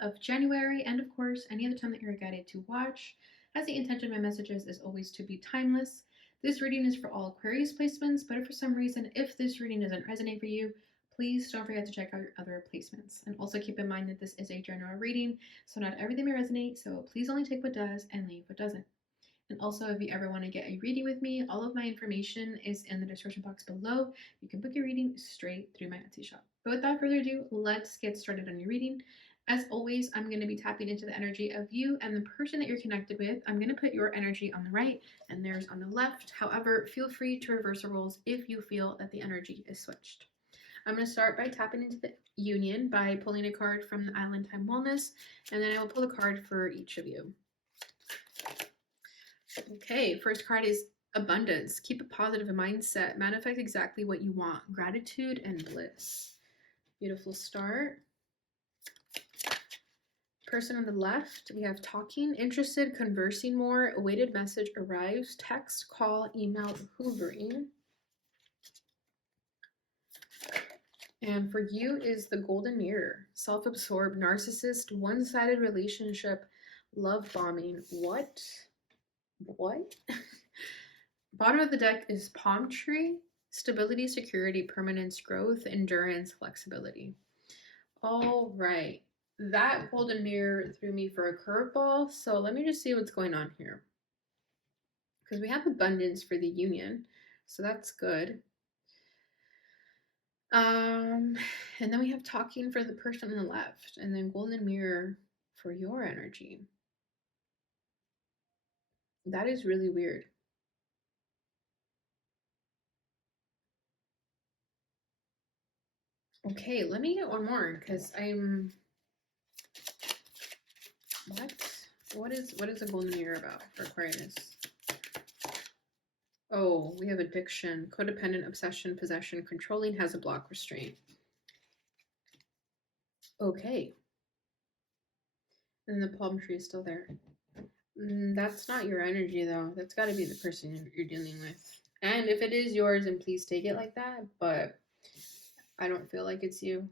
of January, and of course, any other time that you're guided to watch, as the intention of my messages is always to be timeless. This reading is for all Aquarius placements, but if for some reason, if this reading doesn't resonate for you, please don't forget to check out your other placements. And also keep in mind that this is a general reading, so not everything may resonate, so please only take what does and leave what doesn't. And also, if you ever want to get a reading with me, all of my information is in the description box below. You can book your reading straight through my Etsy shop. But without further ado, let's get started on your reading. As always, I'm going to be tapping into the energy of you and the person that you're connected with. I'm going to put your energy on the right and theirs on the left. However, feel free to reverse the roles if you feel that the energy is switched. I'm going to start by tapping into the union by pulling a card from the Island Time Wellness, and then I will pull a card for each of you. Okay, first card is abundance. Keep a positive mindset. Manifest exactly what you want. Gratitude and bliss. Beautiful start. Person on the left, we have talking, interested, conversing more, awaited message arrives, text, call, email, hoovering. And for you is the golden mirror, self-absorbed, narcissist, one-sided relationship, love bombing. What? Bottom of the deck is palm tree, stability, security, permanence, growth, endurance, flexibility. All right. That golden mirror threw me for a curveball, so let me just see what's going on here. Because we have abundance for the union, so that's good. And then we have talking for the person on the left, and then golden mirror for your energy. That is really weird. Okay, let me get one more because I'm... What is a golden mirror about for Aquarius? Oh, we have addiction, codependent, obsession, possession, controlling, has a block, restraint. Okay. And the palm tree is still there. That's not your energy, though. That's got to be the person you're dealing with. And if it is yours, then please take it like that. But I don't feel like it's you.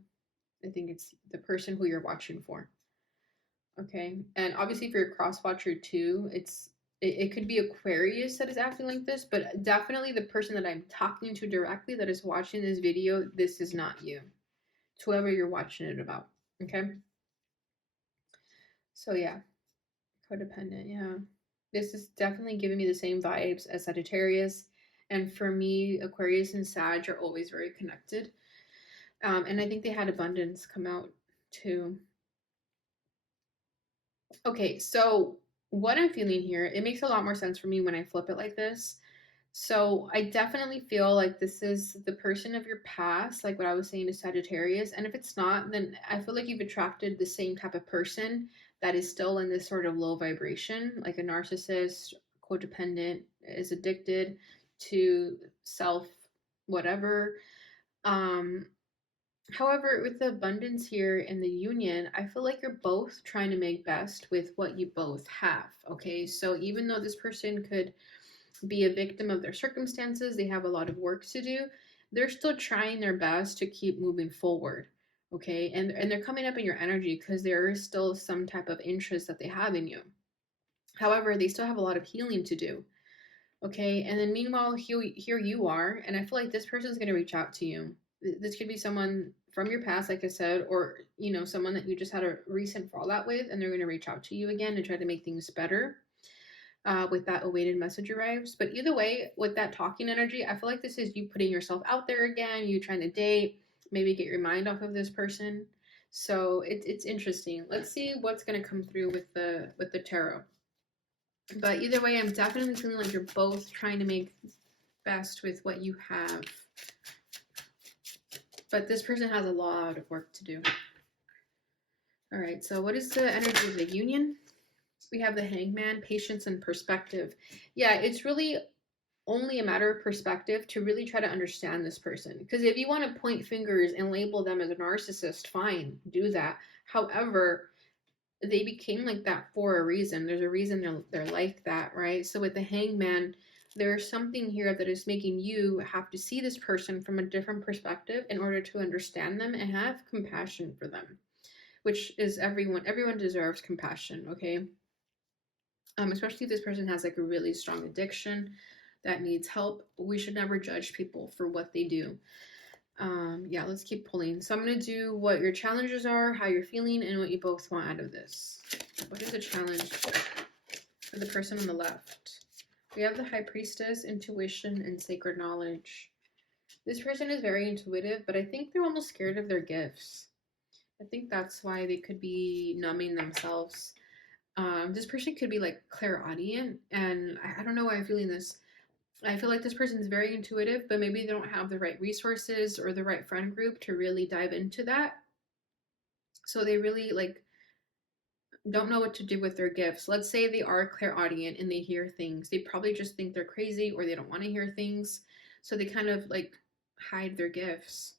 I think it's the person who you're watching for. Okay. And obviously, if you're a cross watcher too, it could be Aquarius that is acting like this, but definitely the person that I'm talking to directly that is watching this video, this is not you. It's whoever you're watching it about. Okay. So yeah. Codependent, yeah. This is definitely giving me the same vibes as Sagittarius. And for me, Aquarius and Sag are always very connected. And I think they had abundance come out too. Okay, so what I'm feeling here, it makes a lot more sense for me when I flip it like this. So I definitely feel like this is the person of your past, like what I was saying is Sagittarius. And if it's not, then I feel like you've attracted the same type of person that is still in this sort of low vibration, like a narcissist, codependent, is addicted to self whatever. However, with the abundance here in the union, I feel like you're both trying to make best with what you both have. Okay, so even though this person could be a victim of their circumstances, they have a lot of work to do, they're still trying their best to keep moving forward. Okay, and they're coming up in your energy because there is still some type of interest that they have in you. However, they still have a lot of healing to do. Okay, and then meanwhile, here you are, and I feel like this person is going to reach out to you. This could be someone from your past, like I said, or someone that you just had a recent fallout with, and they're going to reach out to you again to try to make things better. With that awaited message arrives. But either way, with that talking energy, I feel like this is you putting yourself out there again, you trying to date, maybe get your mind off of this person. So it's interesting. Let's see what's going to come through with the tarot. But either way, I'm definitely feeling like you're both trying to make best with what you have. But this person has a lot of work to do. All right, so what is the energy of the union? We have the Hangman, patience and perspective. Yeah, it's really only a matter of perspective to really try to understand this person. Because if you want to point fingers and label them as a narcissist, fine, do that. However, they became like that for a reason. There's a reason they're like that, right? So with the Hangman, there's something here that is making you have to see this person from a different perspective in order to understand them and have compassion for them. which is everyone deserves compassion, okay? Especially if this person has like a really strong addiction that needs help. We should never judge people for what they do. Yeah, let's keep pulling. So I'm going to do what your challenges are, how you're feeling, and what you both want out of this. What is the challenge for the person on the left? We have the High Priestess, intuition, and sacred knowledge. This person is very intuitive, but I think they're almost scared of their gifts. I think that's why they could be numbing themselves. This person could be like clairaudient, and I don't know why I'm feeling this. I feel like this person is very intuitive, but maybe they don't have the right resources or the right friend group to really dive into that. So they really like don't know what to do with their gifts. Let's say they are clairaudient and they hear things. They probably just think they're crazy or they don't want to hear things. So they kind of like hide their gifts.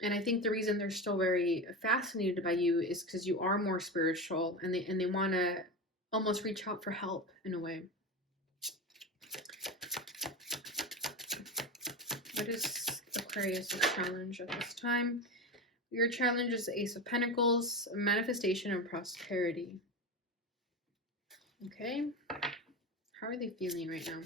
And I think the reason they're still very fascinated by you is because you are more spiritual and they want to almost reach out for help in a way. What is Aquarius' challenge at this time? Your challenge is the Ace of Pentacles, manifestation and prosperity. Okay. How are they feeling right now?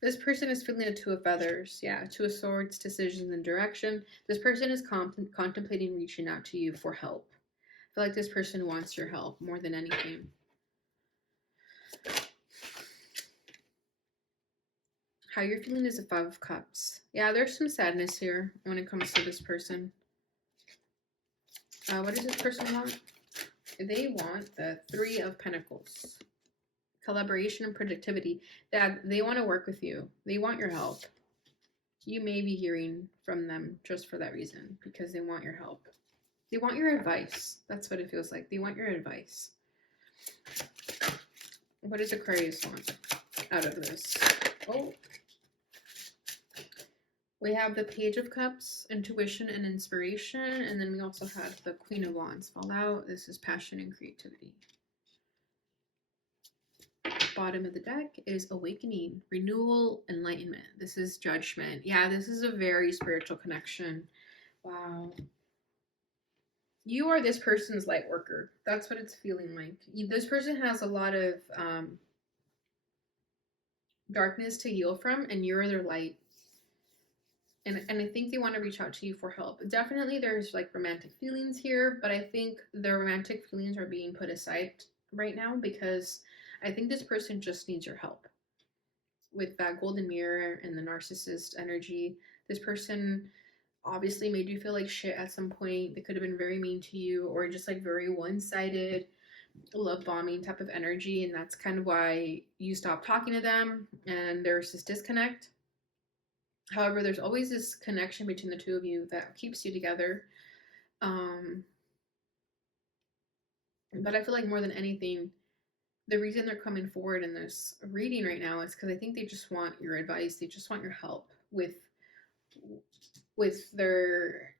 This person is feeling a Two of Feathers. Yeah, Two of Swords, decisions and direction. This person is contemplating reaching out to you for help. I feel like this person wants your help more than anything. How you're feeling is a Five of Cups. Yeah, there's some sadness here when it comes to this person. What does this person want? They want the Three of Pentacles. Collaboration and productivity. That they want to work with you. They want your help. You may be hearing from them just for that reason, because they want your help. They want your advice. That's what it feels like. They want your advice. What does Aquarius want out of this? Oh. We have the Page of Cups, intuition and inspiration, and then we also have the Queen of Wands fall out. This is passion and creativity. Bottom of the deck is awakening, renewal, enlightenment. This is judgment. Yeah, this is a very spiritual connection. Wow. You are this person's light worker. That's what it's feeling like. This person has a lot of darkness to heal from, and you're their light. And I think they want to reach out to you for help. Definitely there's like romantic feelings here, but I think the romantic feelings are being put aside right now because I think this person just needs your help. With that golden mirror and the narcissist energy, this person obviously made you feel like shit at some point. They could have been very mean to you or just like very one-sided, love bombing type of energy, and that's kind of why you stopped talking to them and there's this disconnect. However, there's always this connection between the two of you that keeps you together. But I feel like more than anything, the reason they're coming forward in this reading right now is because I think they just want your advice. They just want your help with their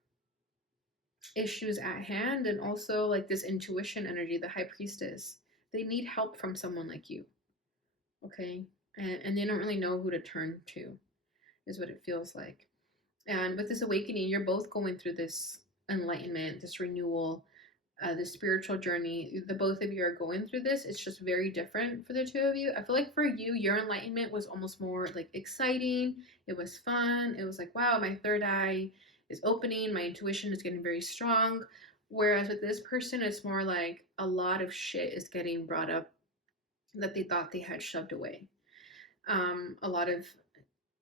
issues at hand, and also like this intuition energy, the High Priestess. They need help from someone like you. Okay? And they don't really know who to turn to, is what it feels like. And with this awakening, you're both going through this enlightenment, this renewal, this spiritual journey. The both of you are going through this. It's just very different for the two of you. I feel like for you, your enlightenment was almost more like exciting. It was fun. It was like, wow, my third eye is opening. My intuition is getting very strong. Whereas with this person, it's more like a lot of shit is getting brought up that they thought they had shoved away. A lot of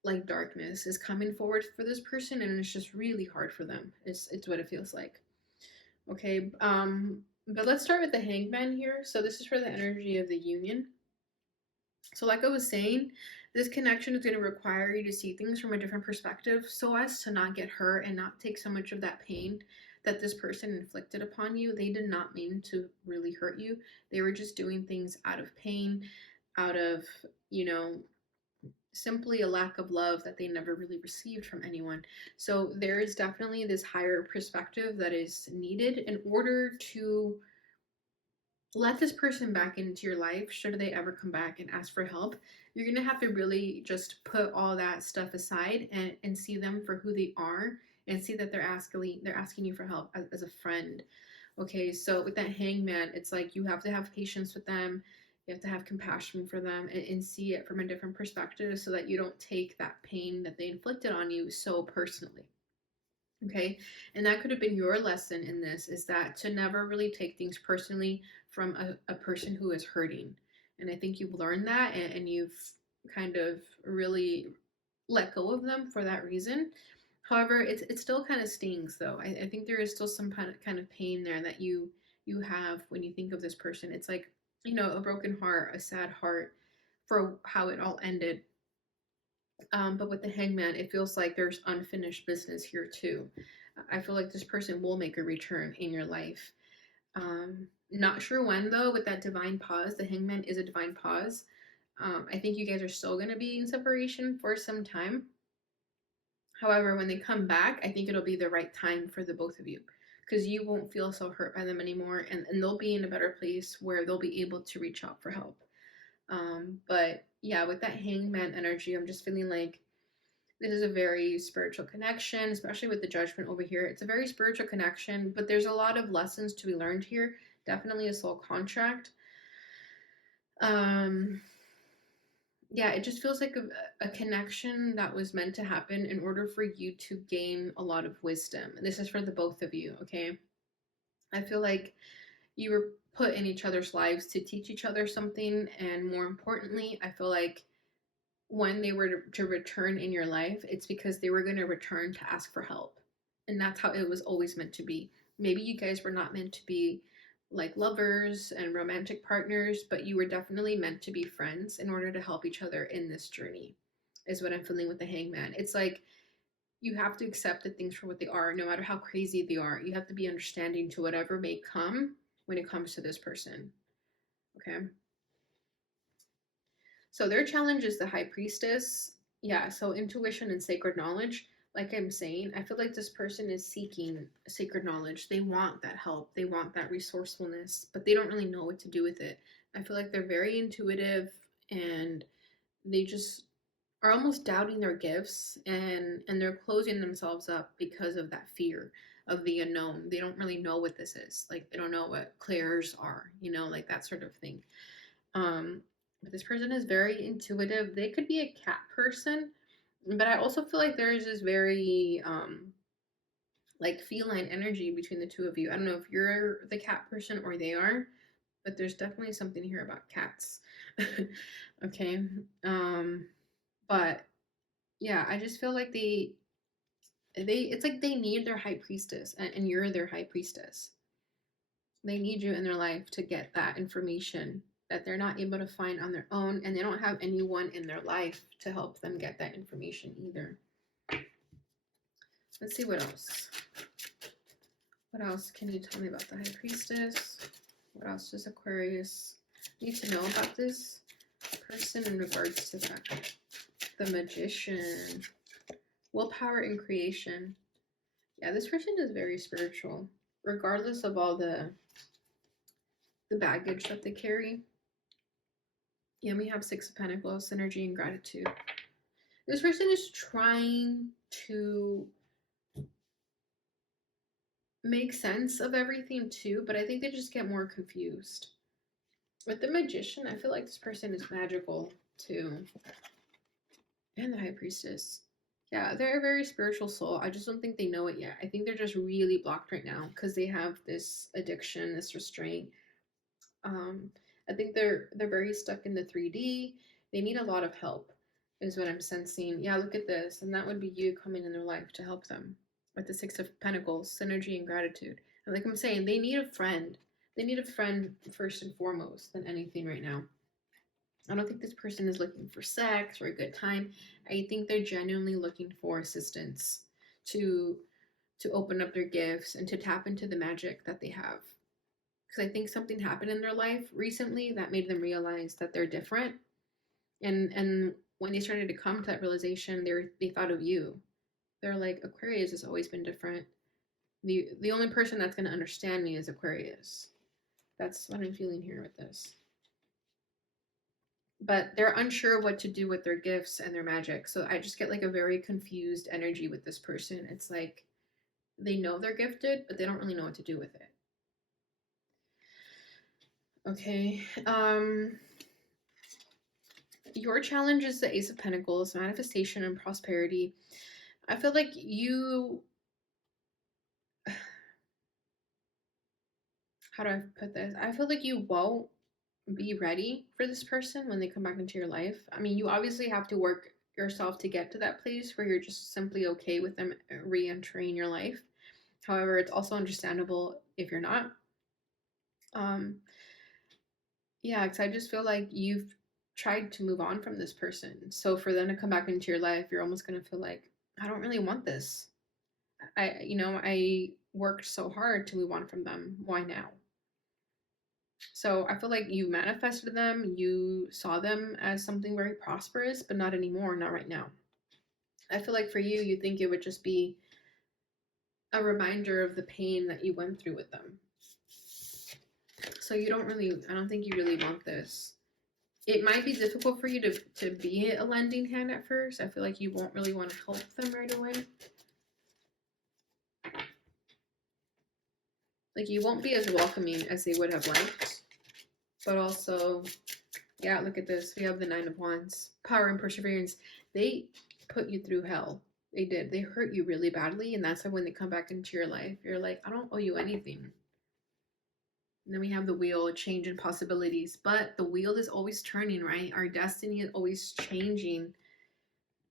like darkness is coming forward for this person, and it's just really hard for them. It's what it feels like. Okay, but let's start with the Hangman here. So this is for the energy of the union. So like I was saying, this connection is going to require you to see things from a different perspective so as to not get hurt and not take so much of that pain that this person inflicted upon you. They did not mean to really hurt you. They were just doing things out of pain, out of, simply a lack of love that they never really received from anyone. So there is definitely this higher perspective that is needed in order to let this person back into your life. Should they ever come back and ask for help, you're going to have to really just put all that stuff aside and see them for who they are and see that they're asking you for help as a friend. Okay, so with that hangman, it's like you have to have patience with them. You have to have compassion for them and see it from a different perspective so that you don't take that pain that they inflicted on you so personally. Okay, and that could have been your lesson in this, is that to never really take things personally from a person who is hurting. And I think you've learned that, and you've kind of really let go of them for that reason. However, it still kind of stings though. I think there is still some kind of pain there that you have when you think of this person. It's like, a broken heart, a sad heart for how it all ended. But with the hangman, it feels like there's unfinished business here too. I feel like this person will make a return in your life. Not sure when though, with that divine pause. The hangman is a divine pause. I think you guys are still going to be in separation for some time. However, when they come back, I think it'll be the right time for the both of you, because you won't feel so hurt by them anymore, and they'll be in a better place where they'll be able to reach out for help. But yeah, with that hangman energy, I'm just feeling like this is a very spiritual connection, especially with the judgment over here. It's a very spiritual connection, but there's a lot of lessons to be learned here. Definitely a soul contract. Yeah, it just feels like a connection that was meant to happen in order for you to gain a lot of wisdom. And this is for the both of you, okay? I feel like you were put in each other's lives to teach each other something, and more importantly, I feel like when they were to return in your life, it's because they were going to return to ask for help. And that's how it was always meant to be. Maybe you guys were not meant to be like lovers and romantic partners, but you were definitely meant to be friends in order to help each other in this journey, is what I'm feeling with the hangman. It's like you have to accept the things for what they are, no matter how crazy they are. You have to be understanding to whatever may come when it comes to this person. Okay. So their challenge is the high priestess. Yeah, so intuition and sacred knowledge. Like I'm saying, I feel like this person is seeking sacred knowledge. They want that help, they want that resourcefulness, but they don't really know what to do with it. I feel like they're very intuitive, and they just are almost doubting their gifts, and they're closing themselves up because of that fear of the unknown. They don't really know what this is. Like they don't know what clairs are, like that sort of thing. But this person is very intuitive. They could be a cat person, but I also feel like there is this very like feline energy between the two of you. I don't know if you're the cat person or they are, but there's definitely something here about cats. Okay. But yeah, I just feel like it's like they need their high priestess, and you're their high priestess. They need you in their life to get that information that they're not able to find on their own, and they don't have anyone in their life to help them get that information either. Let's see what else. What else can you tell me about the high priestess? What else does Aquarius need to know about this person in regards to that? The magician. Willpower and creation. Yeah, this person is very spiritual, regardless of all the baggage that they carry. Yeah, we have Six of Pentacles, synergy and gratitude. This person is trying to make sense of everything too, but I think they just get more confused. With the magician, I feel like this person is magical too. And the high priestess. Yeah, they're a very spiritual soul. I just don't think they know it yet. I think they're just really blocked right now because they have this addiction, this restraint. I think they're very stuck in the 3D. They need a lot of help, is what I'm sensing. Yeah, look at this, and that would be you coming in their life to help them. With the Six of Pentacles, synergy and gratitude. And like I'm saying, they need a friend. They need a friend first and foremost than anything right now. I don't think this person is looking for sex or a good time. I think they're genuinely looking for assistance to open up their gifts and to tap into the magic that they have. Because I think something happened in their life recently that made them realize that they're different. And when they started to come to that realization, they thought of you. They're like, Aquarius has always been different. The only person that's going to understand me is Aquarius. That's what I'm feeling here with this. But they're unsure of what to do with their gifts and their magic. So I just get like a very confused energy with this person. It's like They know they're gifted, but they don't really know what to do with it. Okay. Your challenge is the Ace of Pentacles, manifestation and prosperity. I feel like you, how do I put this? I feel like you won't be ready for this person when they come back into your life. I mean, you obviously have to work yourself to get to that place where you're just simply okay with them re-entering your life. However, it's also understandable if you're not. Um, yeah, because I just feel like you've tried to move on from this person. So for them to come back into your life, you're almost gonna feel like, I don't really want this. I worked so hard to move on from them. Why now? So I feel like you manifested them, you saw them as something very prosperous, but not anymore, not right now. I feel like for you, you think it would just be a reminder of the pain that you went through with them. So you don't really, I don't think you really want this. It might be difficult for you to be a lending hand at first. I feel like you won't really want to help them right away. Like you won't be as welcoming as they would have liked. But also, yeah, look at this. We have the Nine of Wands. Power and perseverance. They put you through hell. They did. They hurt you really badly. And that's why when they come back into your life, you're like, I don't owe you anything. And then we have the wheel, change and possibilities. But the wheel is always turning, right? Our destiny is always changing.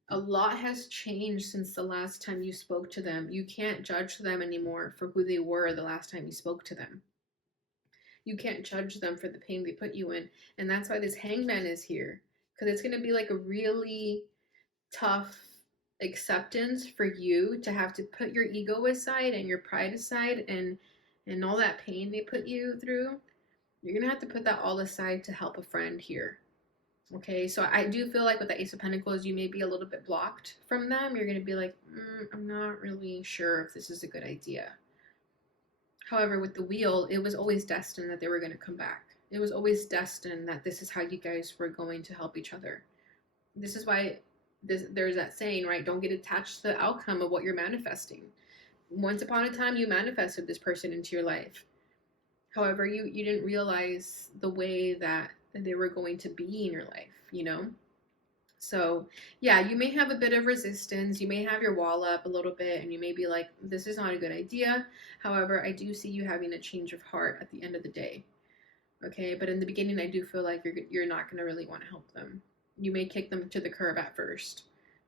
A lot has changed since the last time you spoke to them. You can't judge them anymore for who they were the last time you spoke to them. You can't judge them for the pain they put you in. And that's why this hangman is here. Because it's going to be like a really tough acceptance for you to have to put your ego aside and your pride aside and all that pain they put you through. You're going to have to put that all aside to help a friend here. Okay, so I do feel like with the Ace of Pentacles, you may be a little bit blocked from them. You're going to be like, I'm not really sure if this is a good idea. However, with the wheel, it was always destined that they were going to come back. It was always destined that this is how you guys were going to help each other. This is why there's that saying, right? Don't get attached to the outcome of what you're manifesting. Once upon a time, you manifested this person into your life. However, you didn't realize the way that they were going to be in your life, you know? So, yeah, you may have a bit of resistance. You may have your wall up a little bit, and you may be like, this is not a good idea. However, I do see you having a change of heart at the end of the day. Okay, but in the beginning, I do feel like you're not going to really want to help them. You may kick them to the curb at first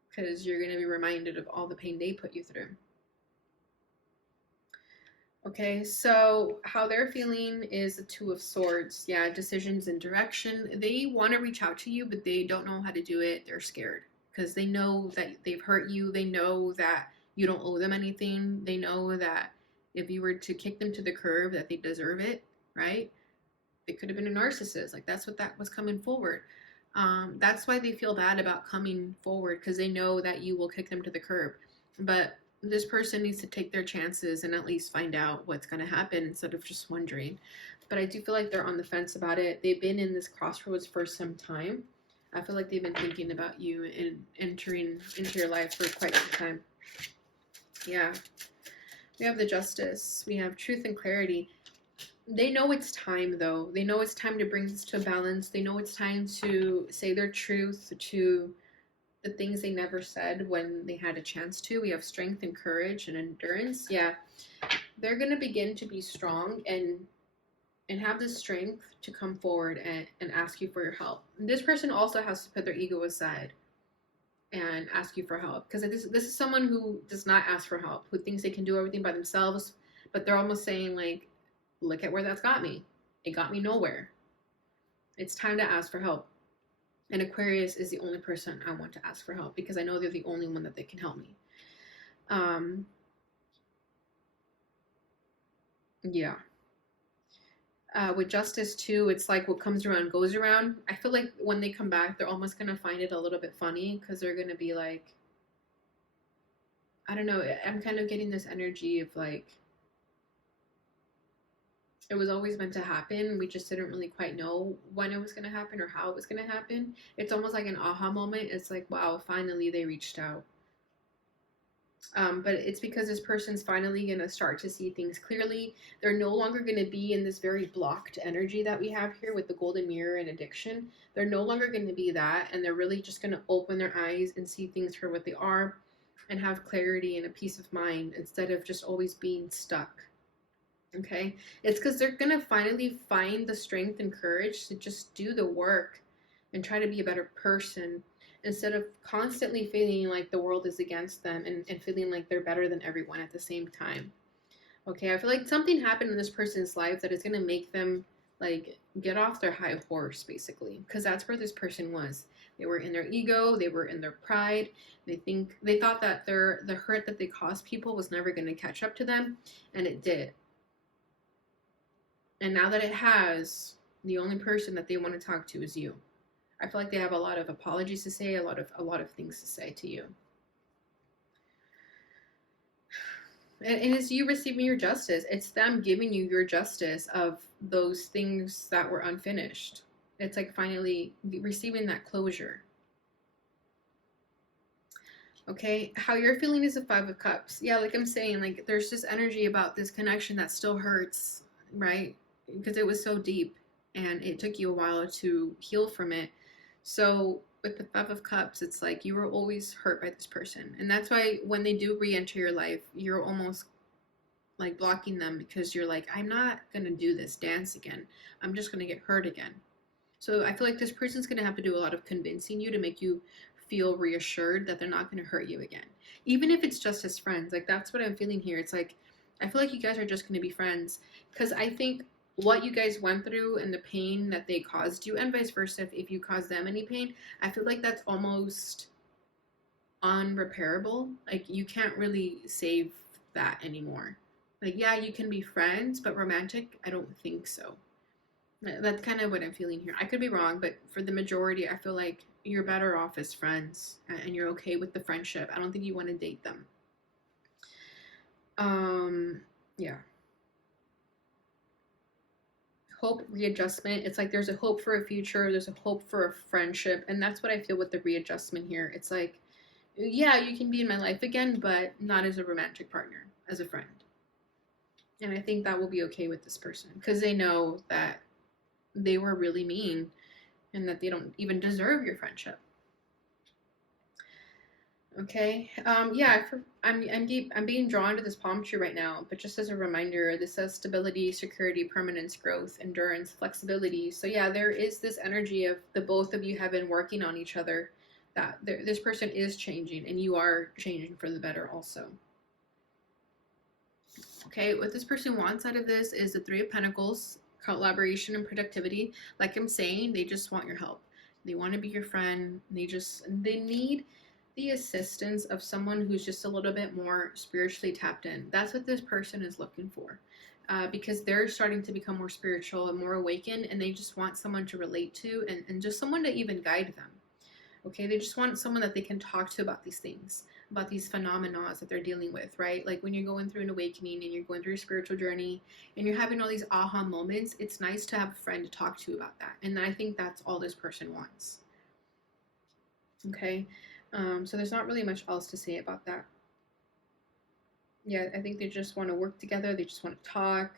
because you're going to be reminded of all the pain they put you through. Okay, so how they're feeling is the Two of Swords. Yeah, decisions and direction. They want to reach out to you, but they don't know how to do it. They're scared because they know that they've hurt you. They know that you don't owe them anything. They know that if you were to kick them to the curb, that they deserve it, right? It could have been a narcissist. Like that's what that was coming forward. That's why they feel bad about coming forward because they know that you will kick them to the curb. But this person needs to take their chances and at least find out what's going to happen instead of just wondering. But I do feel like they're on the fence about it. They've been in this crossroads for some time. I feel like they've been thinking about you and entering into your life for quite some time. Yeah. We have the Justice. We have truth and clarity. They know it's time, though. They know it's time to bring this to a balance. They know it's time to say their truth, to the things they never said when they had a chance to. We have strength and courage and endurance. Yeah, they're going to begin to be strong and have the strength to come forward and ask you for your help. And this person also has to put their ego aside and ask you for help because this is someone who does not ask for help, who thinks they can do everything by themselves, but they're almost saying like, look at where that's got me. It got me nowhere. It's time to ask for help. And Aquarius is the only person I want to ask for help because I know they're the only one that they can help me. Yeah. With Justice too, it's like what comes around goes around. I feel like when they come back, they're almost gonna find it a little bit funny because they're gonna be like, I don't know. I'm kind of getting this energy of like, it was always meant to happen. We just didn't really quite know when it was going to happen or how it was going to happen. It's almost like an aha moment. It's like, wow, finally they reached out. But it's because this person's finally going to start to see things clearly. They're no longer going to be in this very blocked energy that we have here with the golden mirror and addiction. They're no longer going to be that. And they're really just going to open their eyes and see things for what they are and have clarity and a peace of mind instead of just always being stuck. Okay? It's because they're going to finally find the strength and courage to just do the work and try to be a better person instead of constantly feeling like the world is against them and feeling like they're better than everyone at the same time. Okay, I feel like something happened in this person's life that is going to make them like get off their high horse basically, because that's where this person was. They were in their ego, they were in their pride. They thought that the hurt that they caused people was never going to catch up to them, and it did. And now that it has, the only person that they want to talk to is you. I feel like they have a lot of apologies to say, a lot of things to say to you. And it's you receiving your justice. It's them giving you your justice of those things that were unfinished. It's like finally receiving that closure. Okay, how you're feeling is a 5 of Cups. Yeah, like I'm saying, like there's this energy about this connection that still hurts, right? Because it was so deep and it took you a while to heal from it. So with the 5 of Cups, it's like you were always hurt by this person. And that's why when they do re-enter your life, you're almost like blocking them because you're like, I'm not going to do this dance again. I'm just going to get hurt again. So I feel like this person's going to have to do a lot of convincing you to make you feel reassured that they're not going to hurt you again. Even if it's just as friends. Like that's what I'm feeling here. It's like, I feel like you guys are just going to be friends. Because I think what you guys went through and the pain that they caused you, and vice versa, if you caused them any pain, I feel like that's almost unrepairable. Like you can't really save that anymore. Like, yeah, you can be friends, but romantic, I don't think so. That's kind of what I'm feeling here. I could be wrong, but for the majority, I feel like you're better off as friends and you're okay with the friendship. I don't think you want to date them. Yeah. Hope, readjustment. It's like there's a hope for a future, there's a hope for a friendship, and that's what I feel with the readjustment here. It's like, yeah, you can be in my life again, but not as a romantic partner, as a friend. And I think that will be okay with this person because they know that they were really mean and that they don't even deserve your friendship. Okay. Yeah. I'm being drawn to this palm tree right now, but just as a reminder, this says stability, security, permanence, growth, endurance, flexibility. So yeah, there is this energy of the both of you have been working on each other. That this person is changing, and you are changing for the better also. Okay, what this person wants out of this is the 3 of Pentacles, collaboration and productivity. Like I'm saying, they just want your help. They want to be your friend. They need the assistance of someone who's just a little bit more spiritually tapped in. That's what this person is looking for. Because they're starting to become more spiritual and more awakened, and they just want someone to relate to and just someone to even guide them. Okay, they just want someone that they can talk to about these things, about these phenomena that they're dealing with, right? Like when you're going through an awakening and you're going through a spiritual journey and you're having all these aha moments, it's nice to have a friend to talk to about that. And I think that's all this person wants. Okay, so there's not really much else to say about that. Yeah, I think they just want to work together. They just want to talk.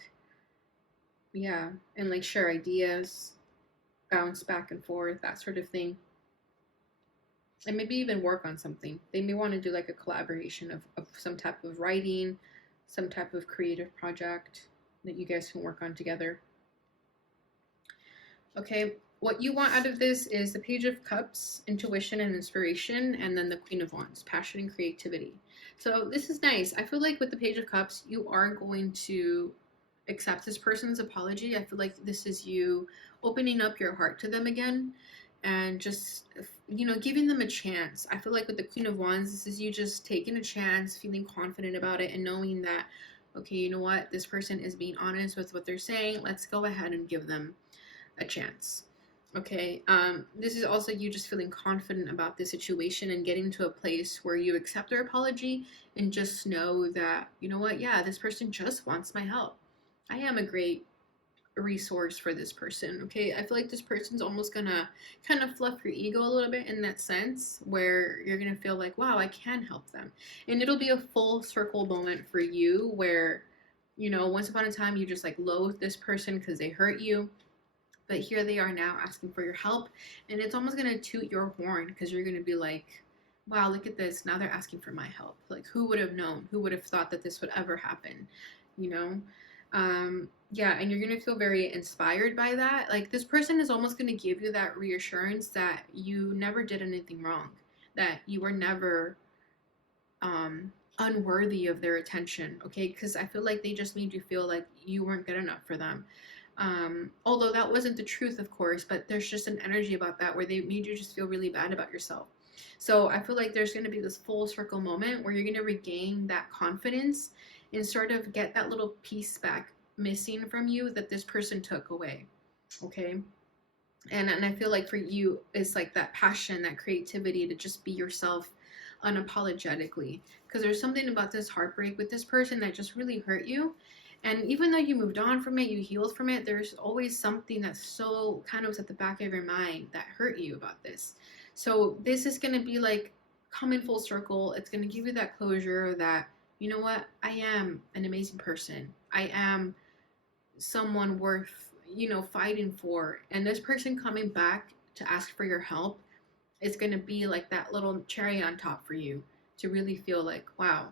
Yeah, and like share ideas, bounce back and forth, that sort of thing. And maybe even work on something. They may want to do like a collaboration of some type of writing, some type of creative project that you guys can work on together. Okay, what you want out of this is the Page of Cups, intuition and inspiration, and then the Queen of Wands, passion and creativity. So this is nice. I feel like with the Page of Cups, you are going to accept this person's apology. I feel like this is you opening up your heart to them again and just, giving them a chance. I feel like with the Queen of Wands, this is you just taking a chance, feeling confident about it, and knowing that, okay, you know what, this person is being honest with what they're saying. Let's go ahead and give them a chance. Okay, this is also you just feeling confident about the situation and getting to a place where you accept their apology and just know that, you know what, yeah, this person just wants my help. I am a great resource for this person. Okay, I feel like this person's almost gonna kind of fluff your ego a little bit in that sense, where you're gonna feel like, wow, I can help them. And it'll be a full circle moment for you where, you know, once upon a time you just like loathed this person because they hurt you, but here they are now asking for your help, and it's almost gonna toot your horn because you're gonna be like, wow, look at this, now they're asking for my help. Like, who would have known, who would have thought that this would ever happen, you know? Yeah, and you're gonna feel very inspired by that. Like, this person is almost gonna give you that reassurance that you never did anything wrong, that you were never unworthy of their attention. Okay, because I feel like they just made you feel like you weren't good enough for them. Although that wasn't the truth, of course, but there's just an energy about that where they made you just feel really bad about yourself. So I feel like there's going to be this full circle moment where you're going to regain that confidence and sort of get that little piece back missing from you that this person took away. Okay. And I feel like for you, it's like that passion, that creativity to just be yourself unapologetically. Because there's something about this heartbreak with this person that just really hurt you. And even though you moved on from it, you healed from it, there's always something that's so kind of was at the back of your mind that hurt you about this. So this is going to be like coming full circle. It's going to give you that closure that, you know what, I am an amazing person. I am someone worth, you know, fighting for. And this person coming back to ask for your help is going to be like that little cherry on top for you to really feel like, wow,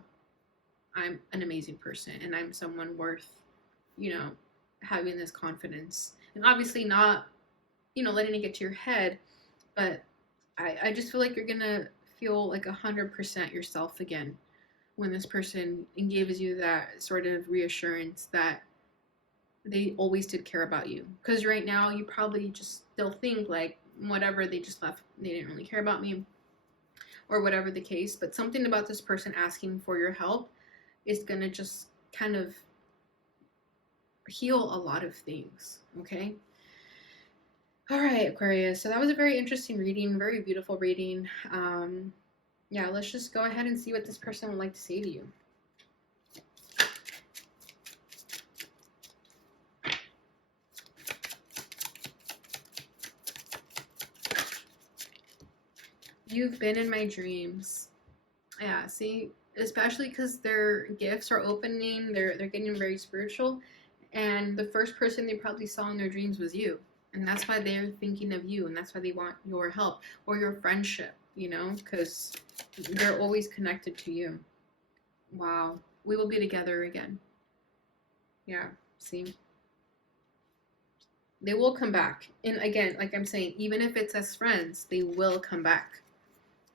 I'm an amazing person and I'm someone worth, you know, having this confidence. And obviously not, you know, letting it get to your head, but I just feel like you're going to feel like 100% yourself again when this person gives you that sort of reassurance that they always did care about you. Because right now you probably just still think like, whatever, they just left, they didn't really care about me or whatever the case. But something about this person asking for your help is going to just kind of heal a lot of things. Okay. All right, Aquarius. So that was a very interesting reading, very beautiful reading. Yeah, let's just go ahead and see what this person would like to say to you. You've been in my dreams. Yeah, see, especially because their gifts are opening, they're getting very spiritual, and the first person they probably saw in their dreams was you. And that's why they're thinking of you, and that's why they want your help or your friendship, you know, because they're always connected to you. Wow. We will be together again. Yeah, see? They will come back. And again, like I'm saying, even if it's as friends, they will come back.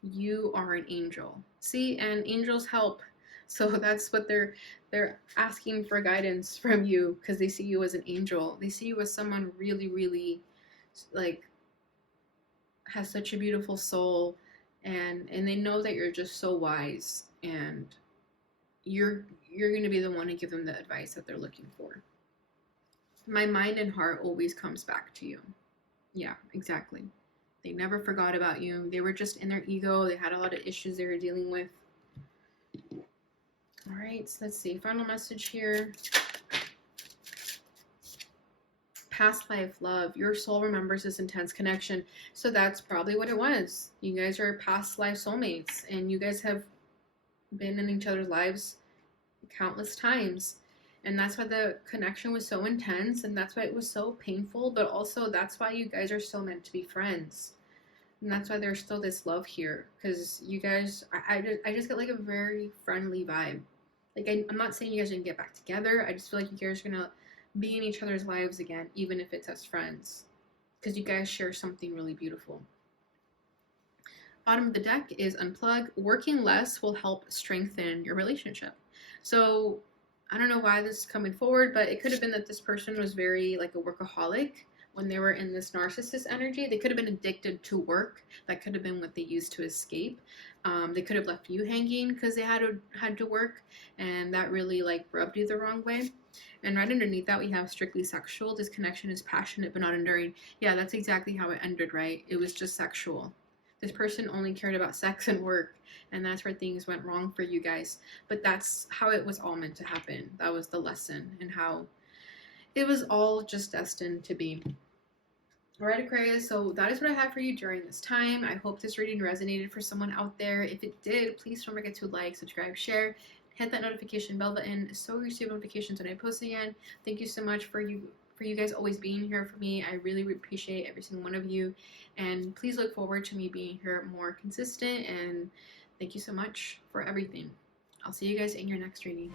You are an angel. See, and angels help. So that's what they're asking for guidance from you because they see you as an angel. They see you as someone really, really like has such a beautiful soul, and they know that you're just so wise, and you're going to be the one to give them the advice that they're looking for. My mind and heart always comes back to you. Yeah, exactly. They never forgot about you. They were just in their ego. They had a lot of issues they were dealing with. All right, so let's see. Final message here. Past life love. Your soul remembers this intense connection. So that's probably what it was. You guys are past life soulmates, and you guys have been in each other's lives countless times. And that's why the connection was so intense, and that's why it was so painful, but also that's why you guys are still meant to be friends. And that's why there's still this love here, because you guys, I just get like a very friendly vibe. Like, I'm not saying you guys are going to get back together. I just feel like you guys are going to be in each other's lives again, even if it's as friends, because you guys share something really beautiful. Bottom of the deck is unplug. Working less will help strengthen your relationship. So I don't know why this is coming forward, but it could have been that this person was very like a workaholic when they were in this narcissist energy. They could have been addicted to work. That could have been what they used to escape. They could have left you hanging because they had to work, and that really like rubbed you the wrong way. And right underneath that, we have strictly sexual. This connection is passionate but not enduring. Yeah, that's exactly how it ended, right? It was just sexual. This person only cared about sex and work, and that's where things went wrong for you guys. But that's how it was all meant to happen. That was the lesson, and how it was all just destined to be. All right, Aquarius, so that is what I have for you during this time. I hope this reading resonated for someone out there. If it did, please don't forget to like, subscribe, share, hit that notification bell button so you receive notifications when I post again. Thank you so much for you guys always being here for me. I really appreciate every single one of you, and please look forward to me being here more consistent, and thank you so much for everything. I'll see you guys in your next reading.